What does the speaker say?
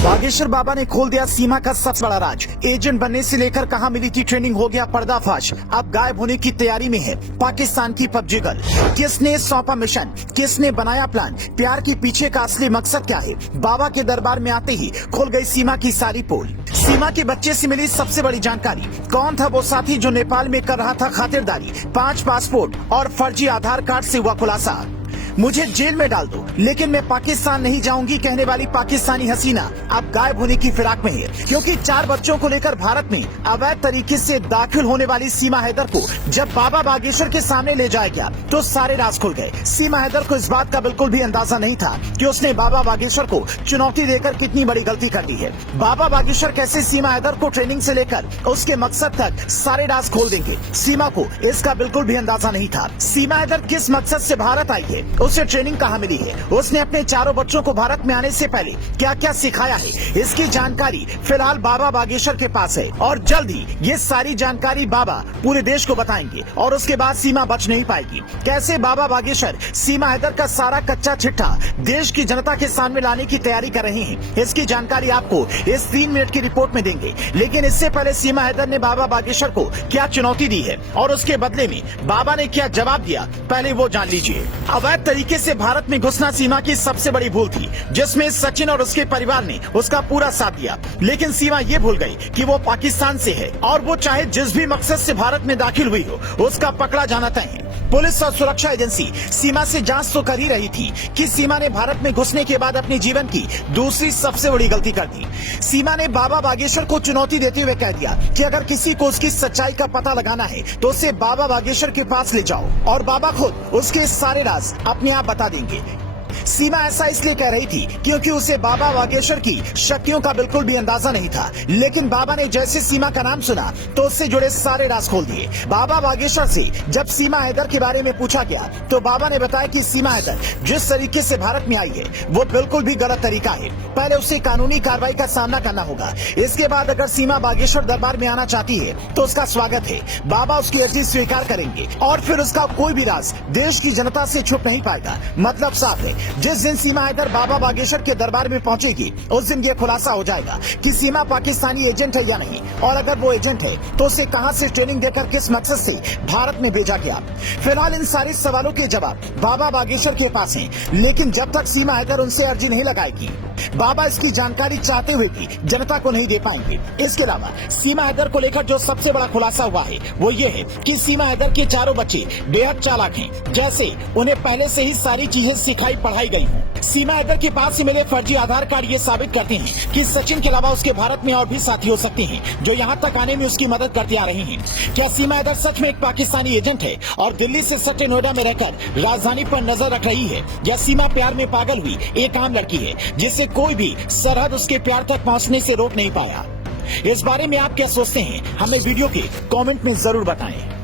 बागेश्वर बाबा ने खोल दिया सीमा का सबसे बड़ा राज। एजेंट बनने से लेकर कहां मिली थी ट्रेनिंग हो गया पर्दाफाश। अब गायब होने की तैयारी में है पाकिस्तान की पबजी गर्ल। किसने सौंपा मिशन, किसने बनाया प्लान, प्यार के पीछे का असली मकसद क्या है। बाबा के दरबार में आते ही खुल गई सीमा की सारी पोल। सीमा के बच्चे से मिली सबसे बड़ी जानकारी। कौन था वो साथी जो नेपाल में कर रहा था खातिरदारी। 5 पासपोर्ट और फर्जी आधार कार्ड से हुआ खुलासा। मुझे जेल में डाल दो लेकिन मैं पाकिस्तान नहीं जाऊंगी कहने वाली पाकिस्तानी हसीना अब गायब होने की फिराक में है, क्योंकि 4 बच्चों को लेकर भारत में अवैध तरीके से दाखिल होने वाली सीमा हैदर को जब बाबा बागेश्वर के सामने ले जाया गया तो सारे राज खुल गए। सीमा हैदर को इस बात का बिल्कुल भी अंदाजा नहीं था कि उसने बाबा बागेश्वर को चुनौती देकर कितनी बड़ी गलती कर दी है। बाबा बागेश्वर कैसे सीमा हैदर को ट्रेनिंग से लेकर उसके मकसद तक सारे राज खोल देंगे, सीमा को इसका बिल्कुल भी अंदाजा नहीं था। सीमा हैदर किस मकसद से भारत आई है, उसे ट्रेनिंग कहाँ मिली है, उसने अपने 4 बच्चों को भारत में आने से पहले क्या क्या सिखाया है, इसकी जानकारी फिलहाल बाबा बागेश्वर के पास है और जल्द ही ये सारी जानकारी बाबा पूरे देश को बताएंगे और उसके बाद सीमा बच नहीं पाएगी। कैसे बाबा बागेश्वर सीमा हैदर का सारा कच्चा चिट्ठा देश की जनता के सामने लाने की तैयारी कर रहे हैं, इसकी जानकारी आपको इस 3 मिनट की रिपोर्ट में देंगे। लेकिन इससे पहले सीमा हैदर ने बाबा बागेश्वर को क्या चुनौती दी है और उसके बदले में बाबा ने क्या जवाब दिया, पहले वो जान लीजिए। अवैध तरीके से भारत में घुसना सीमा की सबसे बड़ी भूल थी, जिसमें सचिन और उसके परिवार ने उसका पूरा साथ दिया। लेकिन सीमा ये भूल गई कि वो पाकिस्तान से है और वो चाहे जिस भी मकसद से भारत में दाखिल हुई हो उसका पकड़ा जाना तय है। पुलिस और सुरक्षा एजेंसी सीमा से जांच तो कर ही रही थी कि सीमा ने भारत में घुसने के बाद अपने जीवन की दूसरी सबसे बड़ी गलती कर दी। सीमा ने बाबा बागेश्वर को चुनौती देते हुए कह दिया कि अगर किसी को उसकी सच्चाई का पता लगाना है तो उसे बाबा बागेश्वर के पास ले जाओ और बाबा खुद उसके सारे राज अपने आप बता देंगे। सीमा ऐसा इसलिए कह रही थी क्योंकि उसे बाबा बागेश्वर की शक्तियों का बिल्कुल भी अंदाजा नहीं था। लेकिन बाबा ने जैसे सीमा का नाम सुना तो उससे जुड़े सारे राज खोल दिए। बाबा बागेश्वर से जब सीमा हैदर के बारे में पूछा गया तो बाबा ने बताया कि सीमा हैदर जिस तरीके से भारत में आई है वो बिल्कुल भी गलत तरीका है। पहले उसे कानूनी कार्रवाई का सामना करना होगा, इसके बाद अगर सीमा बागेश्वर दरबार में आना चाहती है तो उसका स्वागत है। बाबा उसकी अर्जी स्वीकार करेंगे और फिर उसका कोई भी राज देश की जनता से छुप नहीं पाएगा। मतलब साफ है, जिस दिन सीमा हैदर बाबा बागेश्वर के दरबार में पहुंचेगी उस दिन ये खुलासा हो जाएगा कि सीमा पाकिस्तानी एजेंट है या नहीं, और अगर वो एजेंट है तो उसे कहां से ट्रेनिंग देकर किस मकसद से भारत में भेजा गया। फिलहाल इन सारे सवालों के जवाब बाबा बागेश्वर के पास हैं, लेकिन जब तक सीमा हैदर उनसे अर्जी नहीं लगाएगी बाबा इसकी जानकारी चाहते हुए भी जनता को नहीं दे पाएंगे। इसके अलावा सीमा हैदर को लेकर जो सबसे बड़ा खुलासा हुआ है वो ये है कि सीमा हैदर के 4 बच्चे बेहद चालाक हैं, जैसे उन्हें पहले से ही सारी चीजें सिखाई पढ़ाई गई हूँ। सीमा हैदर के पास से मिले फर्जी आधार कार्ड ये साबित करते हैं कि सचिन के अलावा उसके भारत में और भी साथी हो सकते हैं जो यहाँ तक आने में उसकी मदद करते आ रहे हैं। क्या सीमा हैदर सच में एक पाकिस्तानी एजेंट है और दिल्ली से सटे नोएडा में रहकर राजधानी पर नजर रख रही है, या सीमा प्यार में पागल हुई एक आम लड़की है जिसे कोई भी सरहद उसके प्यार तक पहुँचने से रोक नहीं पाया। इस बारे में आप क्या सोचते हैं, हमें वीडियो के कमेंट में जरूर बताएं।